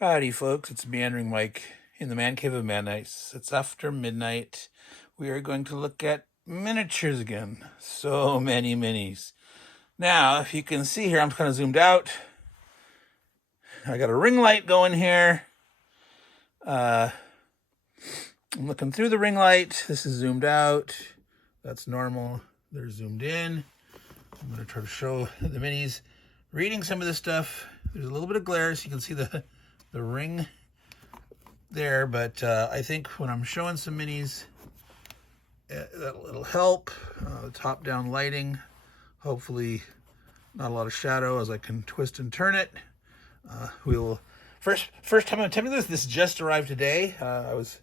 Howdy, folks. It's Meandering Mike in the Man Cave of Madness. It's after midnight. We are going to look at miniatures again. So many minis. Now, if you can see here, I'm kind of zoomed out. I got a ring light going here. I'm looking through the ring light. This is zoomed out. That's normal. They're zoomed in. I'm going to try to show the minis. Reading some of this stuff. There's a little bit of glare, so you can see the ring there, but I think when I'm showing some minis, that'll help. The top-down lighting, hopefully not a lot of shadow as I can twist and turn it. We will first time I'm attempting this just arrived today. I was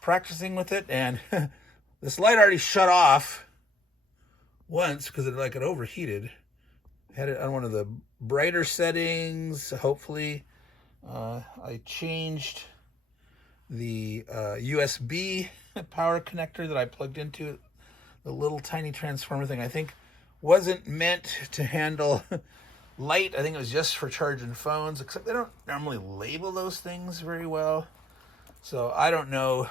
practicing with it, and this light already shut off once because it overheated. Had it on one of the brighter settings. Hopefully I changed the USB power connector that I plugged into the little tiny transformer thing. I think wasn't meant to handle light. I think it was just for charging phones, except they don't normally label those things very well. So I don't know.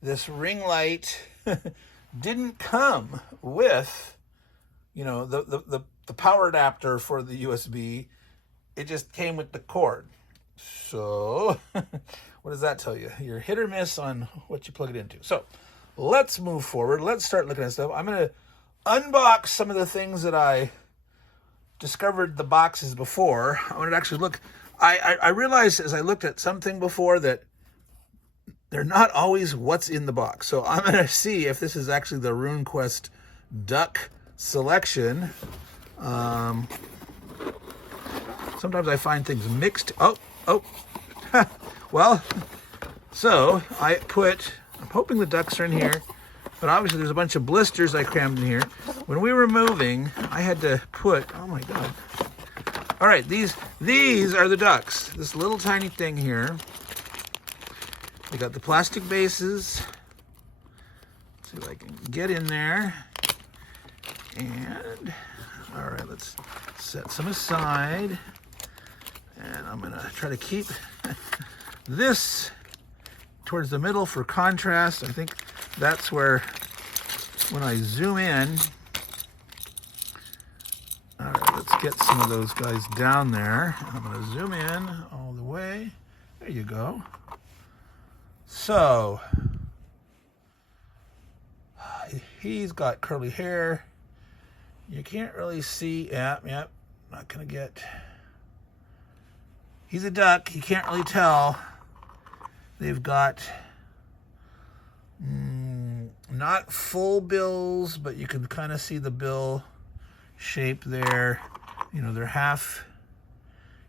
This ring light didn't come with, the power adapter for the USB. It just came with the cord. So what does that tell you? You're hit or miss on what you plug it into. So let's move forward. Let's start looking at stuff. I'm going to unbox some of the things that I discovered the boxes before. I wanted to actually look. I realized as I looked at something before that they're not always what's in the box. So I'm going to see if this is actually the Runequest duck selection. Sometimes I find things mixed. Oh. Well, so I'm hoping the ducks are in here, but obviously there's a bunch of blisters I crammed in here. When we were moving, I had to put, oh my God. All right, these are the ducks. This little tiny thing here. We got the plastic bases. Let's see if I can get in there. And, all right, let's set some aside. And I'm gonna try to keep this towards the middle for contrast. I think that's where, when I zoom in, all right, let's get some of those guys down there. I'm gonna zoom in all the way. There you go. So, he's got curly hair. You can't really see, yep, not gonna get, he's a duck, you can't really tell. They've got not full bills, but you can kind of see the bill shape there. They're half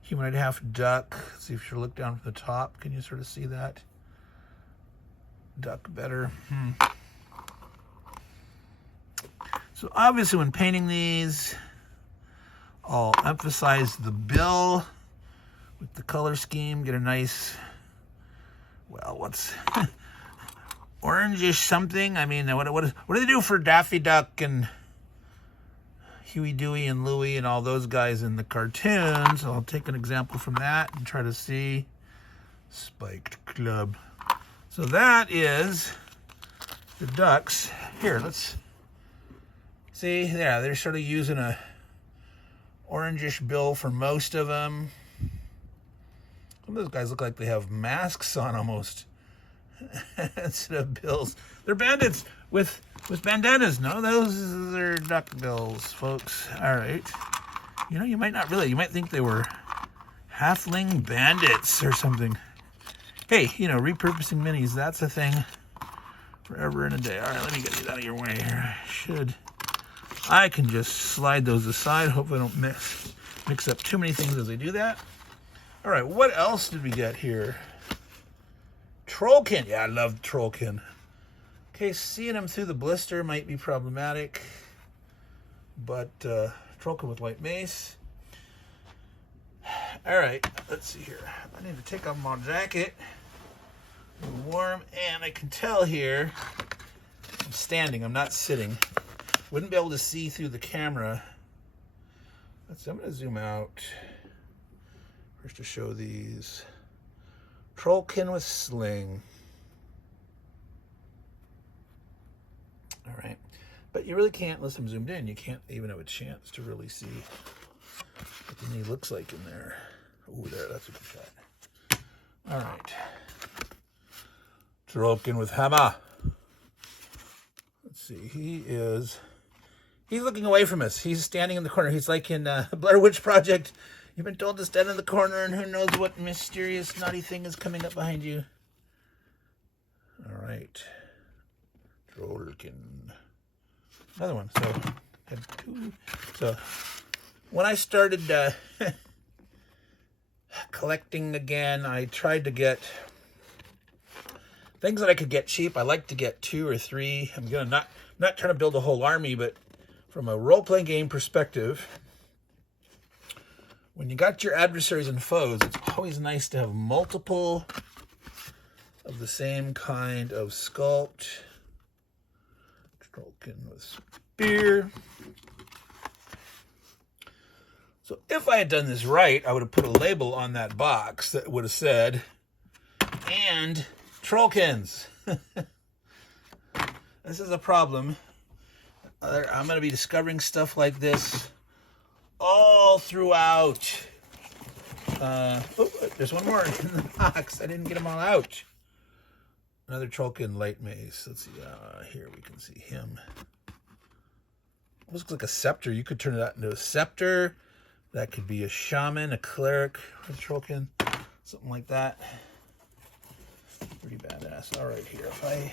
humanoid, half duck. Let's see if you look down from the top. Can you sort of see that? Duck better. So obviously when painting these, I'll emphasize the bill with the color scheme, get a nice, what's orangish something. I mean, what do they do for Daffy Duck and Huey, Dewey, and Louie and all those guys in the cartoons? I'll take an example from that and try to see. Spiked Club. So that is the ducks. Here, let's see. Yeah, they're sort of using a orangish bill for most of them. Some of those guys look like they have masks on almost instead of bills. They're bandits with bandanas. No, those are duck bills, folks. All right. You might not really. You might think they were halfling bandits or something. Hey, repurposing minis, that's a thing forever and a day. All right, let me get these out of your way here. I can just slide those aside. Hopefully I don't mix up too many things as I do that. All right, what else did we get here? Trollkin. Yeah, I love Trollkin. Okay, seeing him through the blister might be problematic, but Trollkin with white mace. All right, let's see here. I need to take off my jacket. It's warm, and I can tell here, I'm standing, I'm not sitting. Wouldn't be able to see through the camera. I'm going to zoom out First to show these. Trollkin with sling. All right. But you really can't, unless I'm zoomed in, you can't even have a chance to really see what the knee looks like in there. Ooh, there, that's a good shot. All right. Trollkin with hammer. Let's see, he's looking away from us. He's standing in the corner. He's like in Blair Witch Project. You've been told to stand in the corner, and who knows what mysterious, naughty thing is coming up behind you. All right. Trollkin. Another one. So, had two. So, when I started collecting again, I tried to get things that I could get cheap. I like to get 2 or 3. I'm gonna not trying to build a whole army, but from a role-playing game perspective, when you got your adversaries and foes, it's always nice to have multiple of the same kind of sculpt. Trollkin with spear. So if I had done this right, I would have put a label on that box that would have said, and Trollkins. This is a problem. I'm going to be discovering stuff like this all throughout. Oh, there's one more in the box. I didn't get them all out. Another Trollkin light mace. Let's see. Here we can see him. Looks like a scepter. You could turn that into a scepter. That could be a shaman, a cleric, a Trollkin, something like that. Pretty badass. All right, here. If I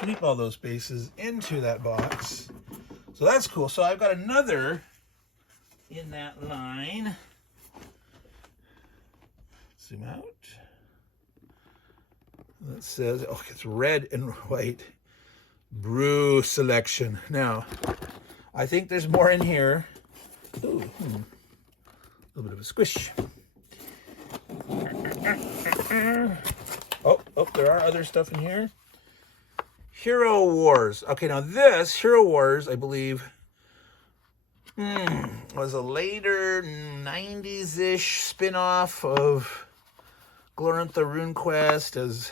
sweep all those bases into that box. So that's cool. So I've got another in that line. Zoom out. That says, oh, it's red and white. Broo selection. Now, I think there's more in here. Ooh, a little bit of a squish. Oh, there are other stuff in here. Hero Wars. Okay, now this, Hero Wars, I believe, was a later 90s-ish spin-off of Glorantha Runequest, as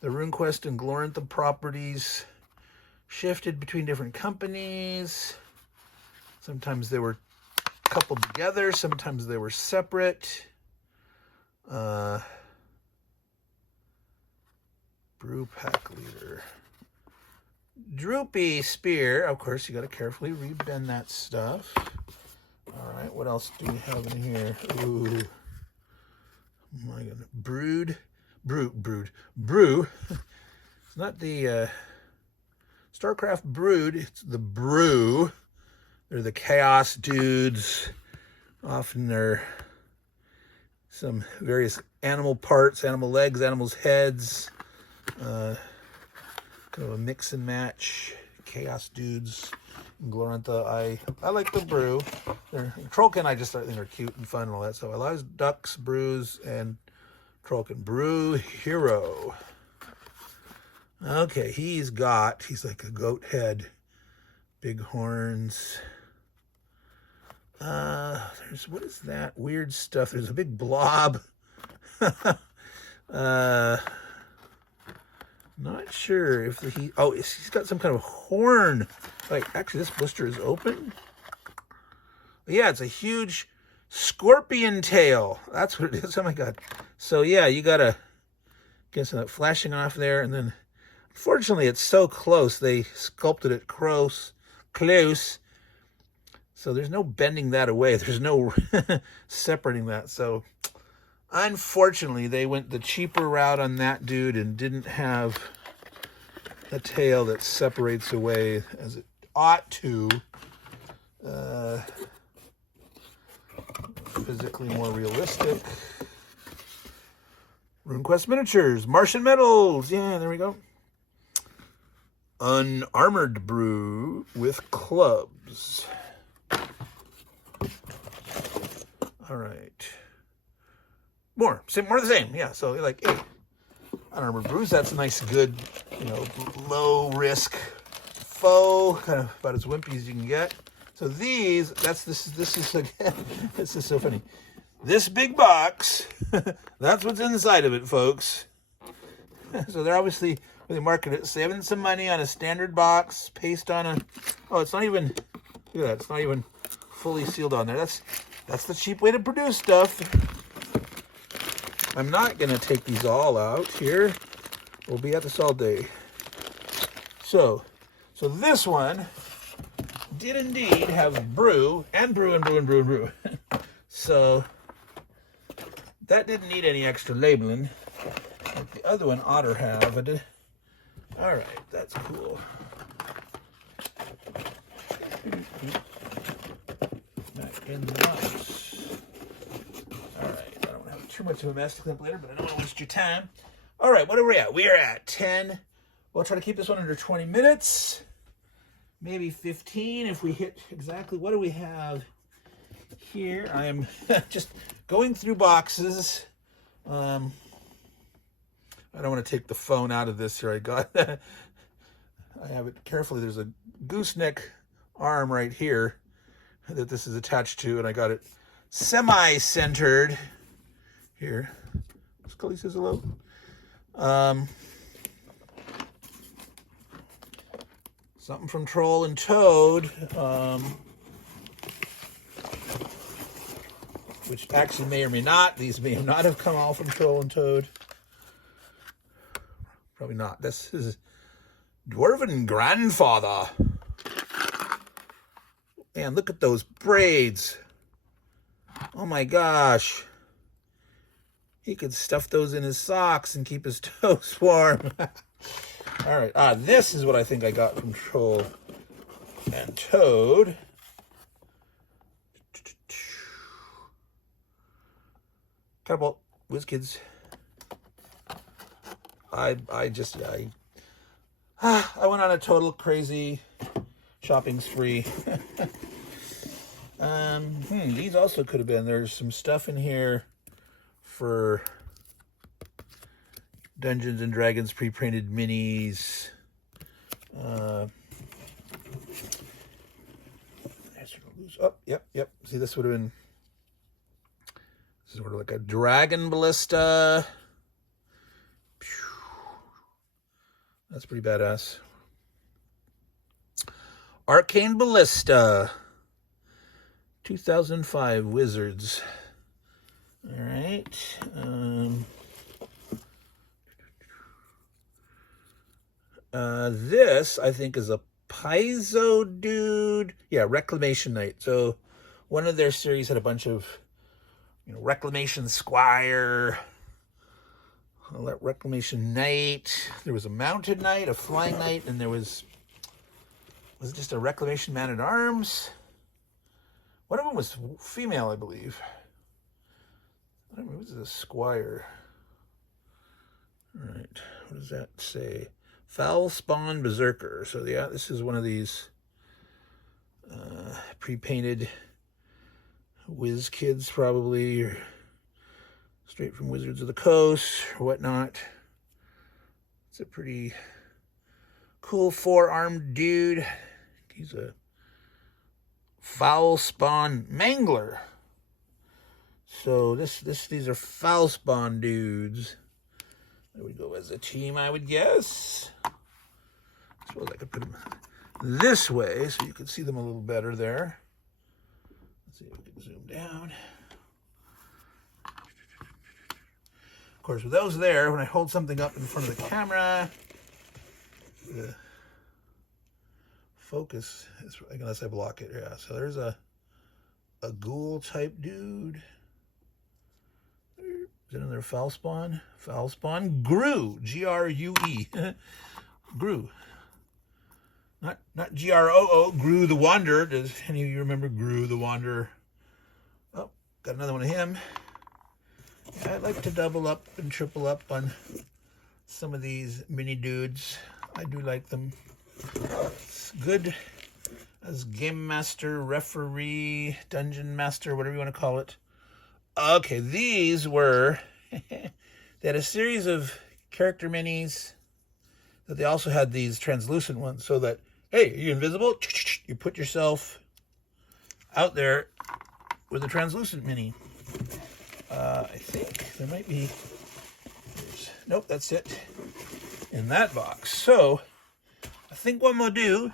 the Runequest and Glorantha properties shifted between different companies. Sometimes they were coupled together, sometimes they were separate. Broo pack leader. Droopy spear. Of course, you got to carefully rebend that stuff. All right, what else do we have in here? Ooh, oh my God. Broo. It's not the StarCraft Brood. It's the Broo. They're the chaos dudes. Often they're some various animal parts, animal legs, animals' heads. Kind of a mix and match. Chaos dudes. Glorantha. I like the Broo. Trollkin, I just think they're cute and fun and all that. So I like ducks, Broos, and Trollkin. Broo hero. Okay, he's like a goat head. Big horns. What is that weird stuff? There's a big blob. Not sure if he's got some kind of horn. Like, actually, this blister is open. Yeah, it's a huge scorpion tail. That's what it is. Oh my God. So yeah, you gotta get some flashing off there, and then unfortunately it's so close. They sculpted it close. So there's no bending that away. There's no separating that. So unfortunately, they went the cheaper route on that dude and didn't have a tail that separates away as it ought to. Physically more realistic. Runequest miniatures, Martian metals. Yeah, there we go. Unarmored Broo with clubs. All right. More of the same. Yeah, so like, hey, unarmored Broos, that's a nice, good, low risk foe, kind of about as wimpy as you can get. So these, this is again, this is so funny. This big box, that's what's inside of it, folks. So they're obviously, they market it, saving some money on a standard box, paste on a, oh, it's not even, look at that, it's not even fully sealed on there. That's the cheap way to produce stuff. I'm not gonna take these all out here. We'll be at this all day. So this one did indeed have Broo and Broo and Broo and Broo and Broo. So that didn't need any extra labeling. Like the other one ought to have it. All right, that's cool. Back in the box. All right, I don't have too much of a mess to clean up later, but I don't want to waste your time. All right, what are we at? We are at 10. We'll try to keep this one under 20 minutes. Maybe 15 if we hit exactly. What do we have here? I'm just going through boxes. I don't want to take the phone out of this here. I have it carefully. There's a gooseneck arm right here that this is attached to, and I got it semi-centered here. Scully says hello. Something from Troll and Toad, which actually may or may not. These may not have come all from Troll and Toad. Probably not. This is Dwarven Grandfather. Man, look at those braids. Oh my gosh. He could stuff those in his socks and keep his toes warm. All right. This is what I think I got from Troll and Toad. Catapult, WizKids. I went on a total crazy shopping spree. These also could have been. There's some stuff in here for Dungeons and Dragons pre-printed minis. Oh, yep. See, this would have been sort of like a dragon ballista. That's pretty badass. Arcane Ballista. 2005 Wizards. All right. This, I think, is a Paizo dude. Yeah, Reclamation Knight. So one of their series had a bunch of, Reclamation Squire, Reclamation Knight. There was a Mounted Knight, a Flying Knight, and there was it just a Reclamation Man-at-Arms? One of them was female, I believe. I don't remember, it was a Squire. All right, what does that say? Foul Spawn Berserker. So yeah, this is one of these pre-painted WizKids, probably, or straight from Wizards of the Coast or whatnot. It's a pretty cool four-armed dude. He's a Foul Spawn Mangler. So these are Foul Spawn dudes. There we go, as a team, I would guess. I suppose I could put them this way so you could see them a little better there. Let's see if we can zoom down. Of course, with those there, when I hold something up in front of the camera, the focus is, unless I block it, yeah. So there's a ghoul type dude. Is it another Foul Spawn? Foul Spawn Groo, G-R-U-E. Groo. Not G-R-O-O, Groo the Wanderer. Does any of you remember Groo the Wanderer? Oh, got another one of him. Yeah, I'd like to double up and triple up on some of these mini dudes. I do like them. It's good as game master, referee, dungeon master, whatever you want to call it. Okay, these were, they had a series of character minis, that they also had these translucent ones, so that, hey, are you invisible? You put yourself out there with a translucent mini. I think there might be, nope, that's it in that box. So I think what I'm gonna do,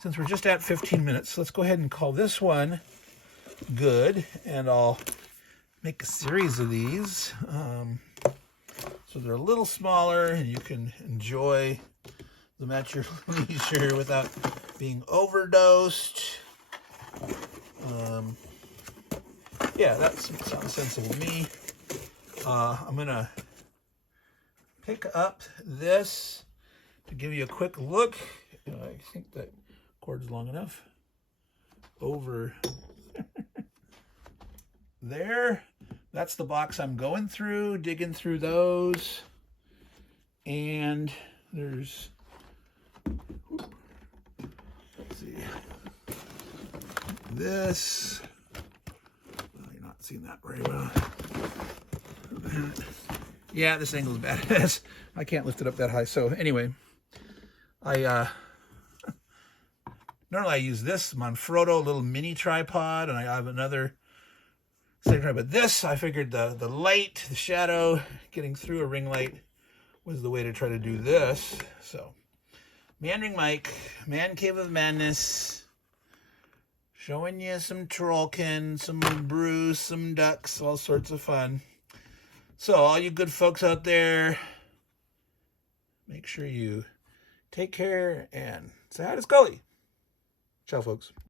since we're just at 15 minutes, let's go ahead and call this one good, and I'll make a series of these. So they're a little smaller and you can enjoy them at your leisure without being overdosed. Yeah, that sounds sensible to me. I'm gonna pick up this to give you a quick look. I think that cord's long enough. Over there. That's the box I'm going through, digging through those. And there's, let's see, this. Well, you're not seeing that very well. Yeah, this angle's bad. I can't lift it up that high. So anyway, normally I use this Manfrotto little mini tripod, and I have another same tripod. But this, I figured the light, the shadow, getting through a ring light was the way to try to do this. So, Meandering Mike, Man Cave of Madness, showing you some Trollkins, some Broo, some ducks, all sorts of fun. So, all you good folks out there, make sure you take care and say hi to Scully. Ciao, folks.